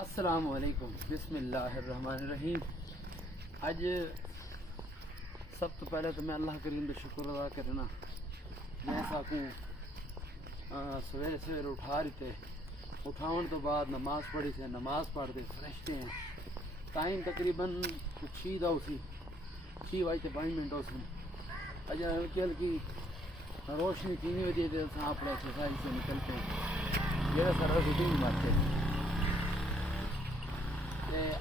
अस्सलामुअलैकुम बिस्मिल्लाहिर्रहमानिर्रहीम। आज सब तो पहले तो मैं अल्लाह करीम का शुक्र अदा करना जैसा को सवेरे सवेरे उठा रही थे। उठाने तो बाद नमाज पढ़ी थे, नमाज पढ़ते फ्रेश हैं। टाइम तकरीबन 6:05 उसमें अज हल्की हल्की रोशनी तीन बजे अपने एक्सरसाइज से निकलते हैं। ये सारा रूटीन बातें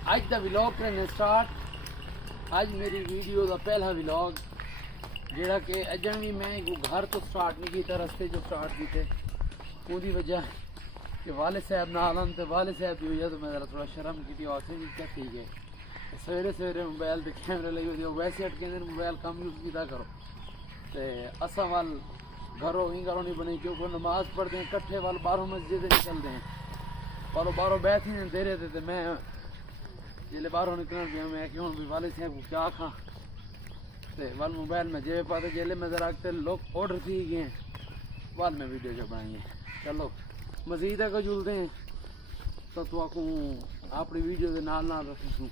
आज का व्लॉग करने स्टार्ट। आज मेरी वीडियो का पहला व्लॉग जेड़ा कि अजन भी मैं घर तो स्टार्ट नहीं किया, रस्ते जो स्टार्ट किए उसकी वजह कि वाले साहब ना आलन तो वाले साहब की वजह तो मैं जरा थोड़ा शर्म की आसे भी क्या ठीक है। सवेरे सवेरे मोबाइल के कैमरे लगे हो वैसे हट के मोबाइल कम यूज़ किया करो तो असा वाल घरों ही घरों नहीं बनी क्योंकि नमाज पढ़ते हैं कट्ठे वाल बारों मस्जिद निकलते हैं और बारों बैठ ही नहीं दे रहे थे। मैं जिले बाहरों निकल गया मैं क्यों भी वाले साहब को क्या खा तो वाल मोबाइल में जेब पाते जेले में जरा लोग ऑर्डर थी गए वाल में वीडियो जो बनाई है। चलो मजीद को जुलते हैं तो आपको अपनी वीडियो के नाल रखूँ।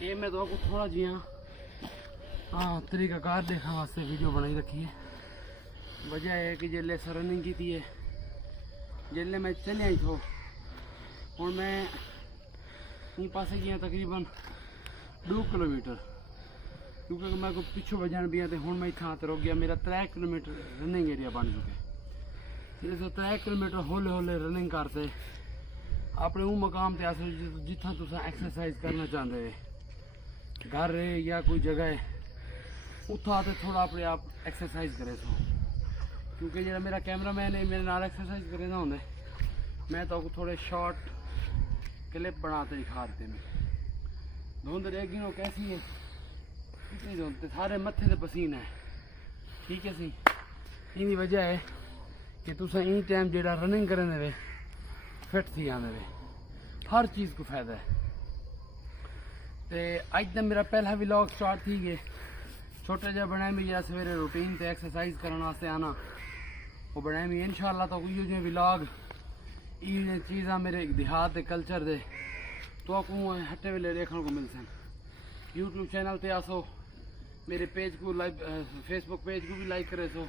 ये मैं तो आपको थोड़ा जी तरीकाकार देखने वास्ते वीडियो बनाई रखी है। वजह है कि जेले रनिंग की है जेले मैं चले आई थो हूँ मैं इन पास गया तकरीबन 2 किलोमीटर क्योंकि मैं को पिछू बजन भी तो हूँ मैं इतना तो रुक गया। मेरा 3 किलोमीटर रनिंग एरिया बन चुके जिस 3 किलोमीटर हौले हौले रनिंग करते अपने वो मकाम ते आसो जितना तुम एक्सरसाइज करना चाहते है घर है या कोई जगह है उतना आते थोड़ा अपने आप एक्सरसाइज करे सो क्योंकि जो मेरा कैमरा मैन है मेरे नाल एक्सरसाइज करे ना होंगे मैं तो थोड़े शॉर्ट क्लिप बनाते दिखाते हैं। धुंध रहेगी वो कैसी है कितनी धुंध सारे मत्थे से पसीना है ठीक है सी। इन्हीं वजह है कि तुम इन टाइम जो रनिंग करें वे फिट थी आने वे हर चीज़ को फायदा है। तो अज तक मेरा पहला व्लॉग स्टार्ट थी गए छोटा जहा बनाया मैं जरा सवेरे रूटीन से एक्सरसाइज करने वास्ते आना वो बनाया मैं इंशाल्लाह तो कोई जो व्लॉग ये चीज़ा मेरे देहात के कल्चर दे तो आपको हटे वेले देखने को मिल सन। यूट्यूब चैनल पे आसो मेरे पेज को लाइक फेसबुक पेज को भी लाइक करे सो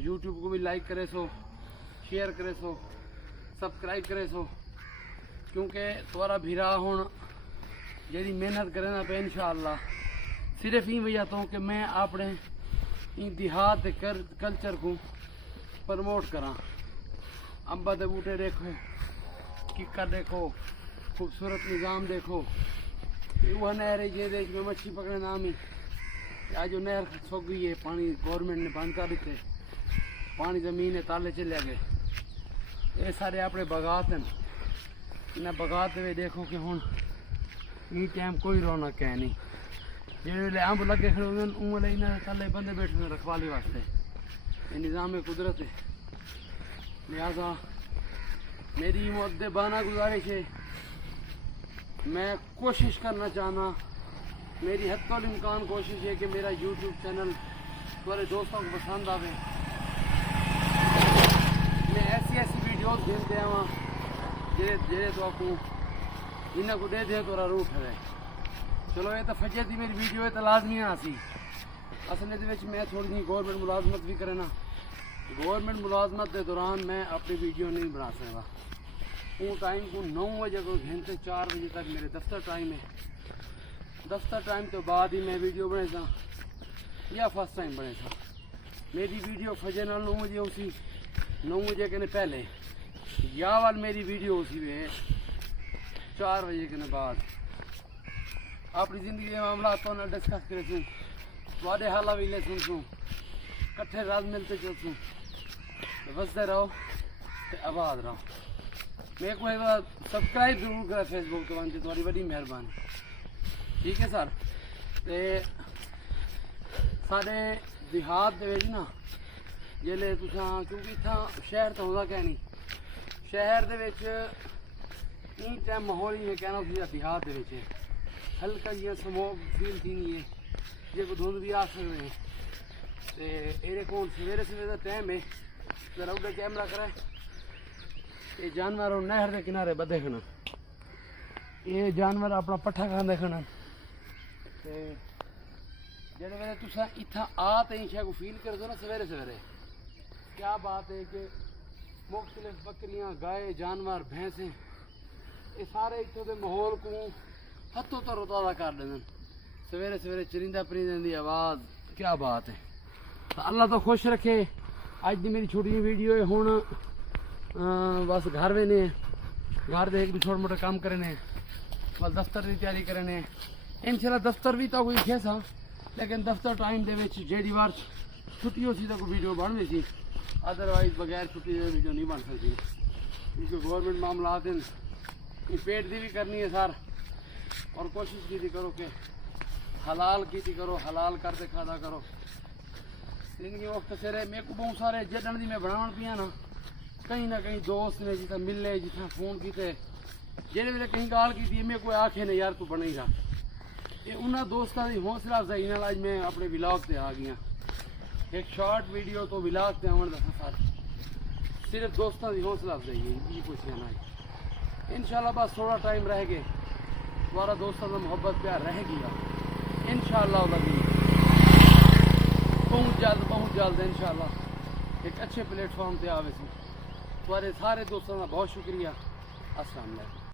यूट्यूब को भी लाइक करे सो शेयर करे सो सब्सक्राइब करे सो क्योंकि तुम्हारा भीरा हूँ जी मेहनत करे ना पे इंशाअल्लाह सिर्फ ही वजह तो कि मैं अपने इन देहात के कल्चर को प्रमोट करा। अंबा के बूटे देखो, किकर देखो, खूबसूरत निज़ाम देखो। वह नहर है जे में मच्छी पकड़े नाम ही आज जो नहर सूख गई है, पानी गवर्नमेंट ने बंद कर दिते, पानी जमीन है ताले चले गए। ये सारे अपने बगात हैं। इन्हें बगात में देखो कि हुण इन टाइम कोई रौनक है नहीं। जो अंब लगे खड़े होंगे इन्हें ताले बंदे बैठे हुए रखवाली वास्ते। ये निज़ाम कुदरत है। लिहाजा मेरी मुअद्दबाना गुजारिश है, मैं कोशिश करना चाहना, मेरी हद इम्कान कोशिश है कि मेरा यूट्यूब चैनल तुम्हारे दोस्तों को पसंद आवे। मैं ऐसी वीडियोस भेजते आवा जे तो आपको इन्हें को दे दे तो रूह है। चलो ये तो फजे थी मेरी वीडियो है तो लाजमी आसी। असल मैं थोड़ी जी गवर्नमेंट मुलाजमत भी करे ना, गवर्नमेंट मुलाजमत के दौरान मैं अपनी वीडियो नहीं बना सकता। वो टाइम को 9 बजे को घंटे 4 बजे तक मेरे दफ्तर टाइम है। दफ्तर टाइम तो बाद ही मैं वीडियो बने था या फर्स्ट टाइम बने था। मेरी वीडियो फजर 9 बजे उसी 9 बजे के पहले या वाल मेरी वीडियो उसी में 4 बजे के बाद। अपनी ज़िंदगी के मामला तो ना डिस्कस करे सूँ, वादे हाला भी ले सुन कट्ठे रात मिलते चल सूँ, बसते रहो तो आबाद रहो। मेरे को एक बार सब्सक्राइब जरूर करा फेसबुक तो बनती तुम्हारी बड़ी मेहरबानी। ठीक है सर। तो साढ़े देहात दे ना जिले तुसा क्योंकि इतना शहर तो होता क्या नहीं, शहर दे इन टाइम माहौल ही कहना उसी देहात दे हल्का जिहा स्मोक फील थी नहीं है, जे को धुंध भी आ सकते हैं। तो एरे कौन सवेरे सवेरे का टाइम है, जरा उधर कैमरा कराए। ये जानवर नहर के किनारे बदे खन, ये जानवर अपना पट्ठा खाते खन। जेड़े वेले तुसा इत्थां आ ते शे को फील कर दो ना सवेरे सवेरे, क्या बात है कि मुख्तलिफ बकरियां, गाय, जानवर, भैंसें ये सारे इत्थों के माहौल को हथों तरो ताज़ा कर देंगे। सवेरे सवेरे चरिंदा परिंदे की आवाज़, क्या बात है। तो अल्लाह तो खुश रखे। अज की मेरी छोटी वीडियो है। हुण बस घर में ने घर दे एक भी छोटे मोटे काम करने, बस दफ्तर की तैयारी करने। इंशाल्लाह दफ्तर भी तो कोई थे सा, लेकिन दफ्तर टाइम दे विच जेड़ी बार छुट्टी होती तो कोई वीडियो बन गई थी, अदरवाइज बगैर छुट्टी के वीडियो नहीं बन सकती क्योंकि गवर्नमेंट मामला हैं। पेट की भी करनी है सर, और कोशिश की थी करो कि हलाल की थी करो, हलाल करते खादा करो। जिंदगी वक्त सिरे मेरे को बहुत सारे जडन की मैं बनावन पिया ना कहीं दोस्त ने जितना मिले जितना फोन किए जेड़े वे कहीं गाल की मेरे को आखे ने यार तू बने रहा। ये उन्होंने दोस्तों की हौसला अफजाई नाल अज मैं अपने विलाग से आ गया। एक शॉर्ट वीडियो तो विलाग से आने का सफर सिर्फ दोस्तों की हौसला अफजाई है, ये कुछ कहना है। इंशाल्लाह बस थोड़ा टाइम रह गए, दोबारा दोस्तों का मोहब्बत प्यार रह गया इंशाल्लाह। बहुत जल्द इंशाल्लाह एक अच्छे प्लेटफॉर्म पर आवे। तुम्हारे सारे दोस्तों का बहुत शुक्रिया। अस्सलाम वालेकुम।